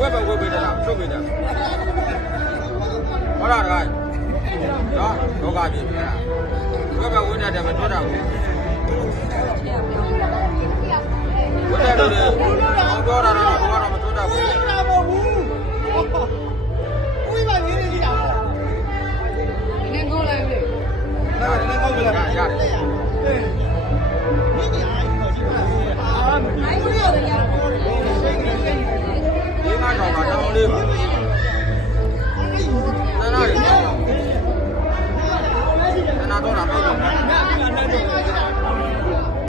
ဝက်ပဲဝက်ပေးတယ်လားချုပ်ပေးတယ်ဟုတ်လားတခါနော်လောကကြီးဝက်ပဲဝက်တယ်မထွက်တာဘူးဝက်တယ်လို့ပြောတာတော့မထွက်တာဘူး